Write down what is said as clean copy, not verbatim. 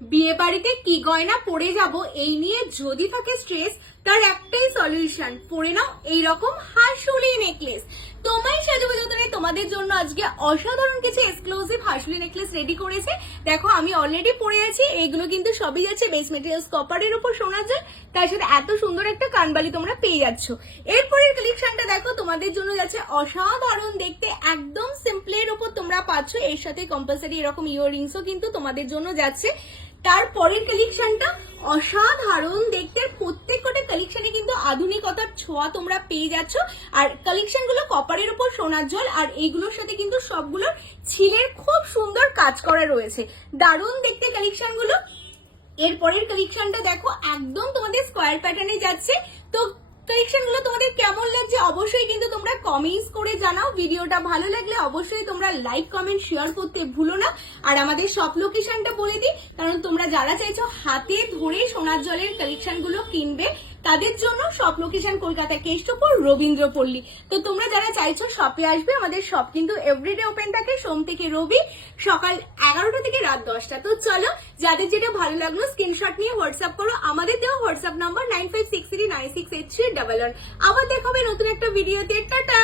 বিয়ে বাড়িতে কি গয়না পরে যাব এই নিয়ে যদি থাকে স্ট্রেস, তার একটাই সলিউশন, পরে নাও এইরকম হাসুলি নেকলেস। তোমায় সাজুগুজুতনে তোমাদের জন্য আজকে অসাধারণ কিছু এক্সক্লুসিভ হাসুলি নেকলেস রেডি করেছে। দেখো আমি অলরেডি পরে আছি, এগুলো কিন্তু সবই যাচ্ছে বেস মেটেরিয়ালস কপারের উপর সোনার জল, তার সাথে এত সুন্দর একটা কানবালি তোমরা পেয়ে যাচ্ছ। এরপরের কালেকশনটা দেখো তোমাদের জন্য যাচ্ছে অসাধারণ দেখতে, একদম সিম্পলের উপর তোমরা পাচ্ছ, এর সাথে কম্পালসারি এরকম ইয়াররিংসও কিন্তু তোমাদের জন্য যাচ্ছে। তারপরের কালেকশনটা অসাধারণ দেখতে, প্রত্যেকটা কালেকশনে কিন্তু আধুনিকতার ছোঁয়া তোমরা পেয়ে যাচ্ছ। আর কালেকশন গুলো কপারের উপর সোনার জল, আর এইগুলোর সাথে কিন্তু সবগুলোর ছিলের খুব সুন্দর কাজ করা রয়েছে, দারুণ দেখতে কালেকশন গুলো। এরপরের কালেকশনটা দেখো একদম তোমাদের স্কোয়ার প্যাটার্নে যাচ্ছে। তো কালেকশন গুলো তোমাদের কেমন লাগছে অবশ্যই কিন্তু তোমরা কমেন্টস করে জানাও। ভিডিওটা ভালো লাগলে অবশ্যই তোমরা লাইক কমেন্ট শেয়ার করতে ভুলো না। আর আমাদের শপ লোকেশনটা বলে দিই, কারণ তোমরা যারা চাইছো হাতে ধরে সোনার জলের কালেকশন গুলো কিনবে তাদের জন্য শপ লোকেশন কলকাতা কেষ্টপুর রবীন্দ্রপল্লী। তো তোমরা যারা চাইছো শপে আসবে, আমাদের শপ কিন্তু এভরিডে ওপেন থাকে সোম থেকে রবি সকাল 11টা থেকে রাত 10টা। তো চলো, যাদের যেটা ভালো লাগলো স্ক্রিনশট নিয়ে হোয়াটসঅ্যাপ করো, আমাদের দেওয়া হোয়াটসঅ্যাপ নাম্বার 9563968311। আবার দেখা হবে নতুন একটা ভিডিওতে। টাটা।